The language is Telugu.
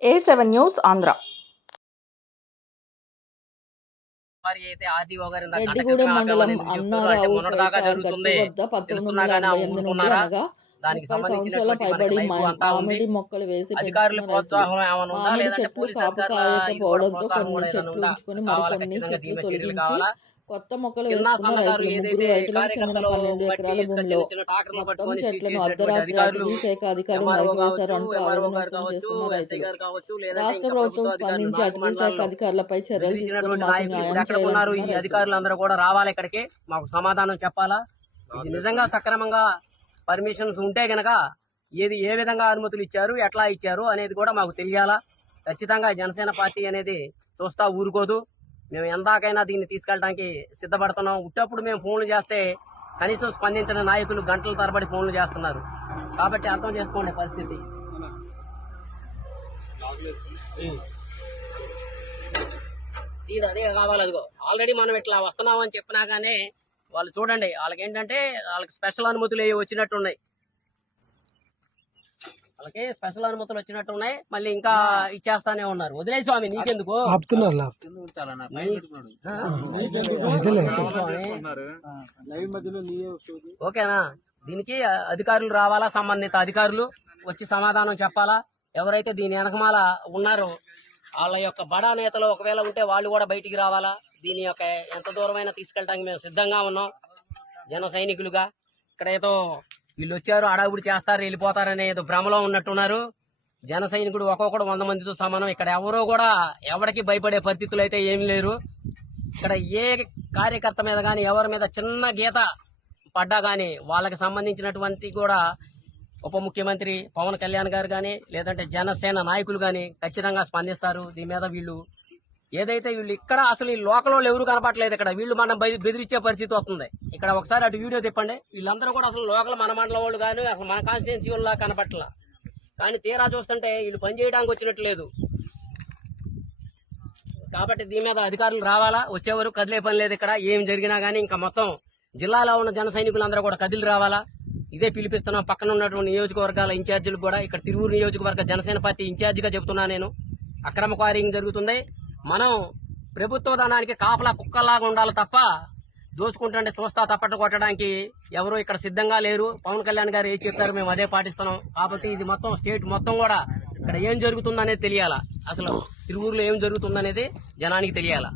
A7 news Andhra. రెడ్డిగూడెం మండలం అన్నారావు గట్టు వద్ద 1988 నుండి అనగా 30 సంవత్సరాల పైబడి మామిడి మొక్కలు వేసి మామిడి చెట్లు కాపు కాయకపోవడంతో కొన్ని చెట్లు ఉంచుకొని మరికొన్ని చెట్లు తొలగించి కొత్త మొక్కలు వేసుకున్న రైతులు. ముగ్గురు రైతులకు చెందిన 12 ఎకరాల భూమిలో మొత్తం చెట్లను అర్ధరాత్రి అటవీ శాఖ అధికారులు నరికివేశారంటూ ఆవేదన వ్యక్తం చేస్తున్న రైతులు. రాష్ట్ర ప్రభుత్వం స్పందించి అటవీ శాఖ అధికారులపై చర్యలు తీసుకుని మాకు న్యాయం చేయాలని ఈ అధికారులందరూ కూడా రావాలి ఇక్కడికి, మాకు సమాధానం చెప్పాలా. ఇది నిజంగా సక్రమంగా పర్మిషన్స్ ఉంటే గనక ఏ విధంగా అనుమతులు ఇచ్చారు, ఎట్లా ఇచ్చారు అనేది కూడా మాకు తెలియాలా. ఖచ్చితంగా జనసేన పార్టీ అనేది చూస్తా ఊరుకోదు. మేము ఎందాకైనా దీన్ని తీసుకెళ్ళడానికి సిద్ధపడుతున్నాం. ఉట్టప్పుడు మేము ఫోన్లు చేస్తే కనీసం స్పందించిన నాయకులు గంటల తరబడి ఫోన్లు చేస్తున్నారు. కాబట్టి అర్థం చేసుకోండి పరిస్థితి. అదే కావాలి. అదిగో ఆల్రెడీ మనం ఇట్లా వస్తున్నామని చెప్పినా కానీ వాళ్ళు చూడండి, వాళ్ళకి ఏంటంటే వాళ్ళకి స్పెషల్ అనుమతులు వచ్చినట్టున్నాయి. వాళ్ళకి స్పెషల్ అనుమతులు వచ్చినట్టున్నాయి. మళ్ళీ ఇంకా ఇచ్చేస్తానే ఉన్నారు. వదిలే స్వామి, నీకెందుకు ఓకేనా? దీనికి అధికారులు రావాలా, సంబంధిత అధికారులు వచ్చి సమాధానం చెప్పాలా. ఎవరైతే దీని వెనకమాల ఉన్నారో వాళ్ళ యొక్క బడా నేతలు ఒకవేళ ఉంటే వాళ్ళు కూడా బయటికి రావాలా. దీని యొక్క ఎంత దూరమైనా తీసుకెళ్ళడానికి మేము సిద్ధంగా ఉన్నాం జన సైనికులుగా. ఇక్కడ ఏదో వీళ్ళు వచ్చారు అడావుడి చేస్తారు వెళ్ళిపోతారనే ఏదో భ్రమలో ఉన్నట్టున్నారు. జన సైనికుడు ఒక్కొక్కడు 100 మందితో సమానం. ఇక్కడ ఎవరో కూడా ఎవరికి భయపడే పరిస్థితులు అయితే ఏమి లేరు. ఇక్కడ ఏ కార్యకర్త మీద కానీ ఎవరి మీద చిన్న గీత పడ్డా కానీ వాళ్ళకి సంబంధించినటువంటి కూడా ఉప ముఖ్యమంత్రి పవన్ కళ్యాణ్ గారు కానీ లేదంటే జనసేన నాయకులు కానీ ఖచ్చితంగా స్పందిస్తారు దీని మీద. వీళ్ళు ఏదైతే వీళ్ళు ఇక్కడ అసలు ఈ లోకల్లో ఎవరు కనపట్లేదు. ఇక్కడ వీళ్ళు మనం బెదిరించే పరిస్థితి వస్తుంది. ఇక్కడ ఒకసారి అటు వీడియో తిప్పండి. వీళ్ళందరూ కూడా అసలు లోకల్ మన మండలం వాళ్ళు కానీ అసలు మన కాన్స్టిట్యున్సీ వాళ్ళ కనపట్ల. కానీ తీరా చూస్తుంటే వీళ్ళు పని చేయడానికి వచ్చినట్టు లేదు. కాబట్టి దీని మీద అధికారులు రావాలా. వచ్చేవారు కదిలే పని లేదు. ఇక్కడ ఏం జరిగినా కానీ ఇంకా మొత్తం జిల్లాలో ఉన్న జన సైనికులందరూ కూడా కదిలి రావాలా. ఇదే పిలిపిస్తున్నాం. పక్కన ఉన్నటువంటి నియోజకవర్గాల ఇన్ఛార్జీలకు కూడా. ఇక్కడ తిరువూరు నియోజకవర్గ జనసేన పార్టీ ఇన్ఛార్జిగా చెబుతున్నా నేను. అక్రమ క్వారింగ్ జరుగుతుంది. మనం ప్రభుత్వ ధనానికి కాపలా కుక్కలాగా ఉండాలి తప్ప దోచుకుంటుంటే చూస్తా తప్పట్టు కొట్టడానికి ఎవరు ఇక్కడ సిద్ధంగా లేరు. పవన్ కళ్యాణ్ గారు ఏం చెప్పారు మేము అదే పాటిస్తున్నాం. కాబట్టి ఇది మొత్తం స్టేట్ మొత్తం కూడా ఇక్కడ ఏం జరుగుతుందనేది తెలియాలా. అసలు తిరువూరులో ఏం జరుగుతుందనేది జనానికి తెలియాలా.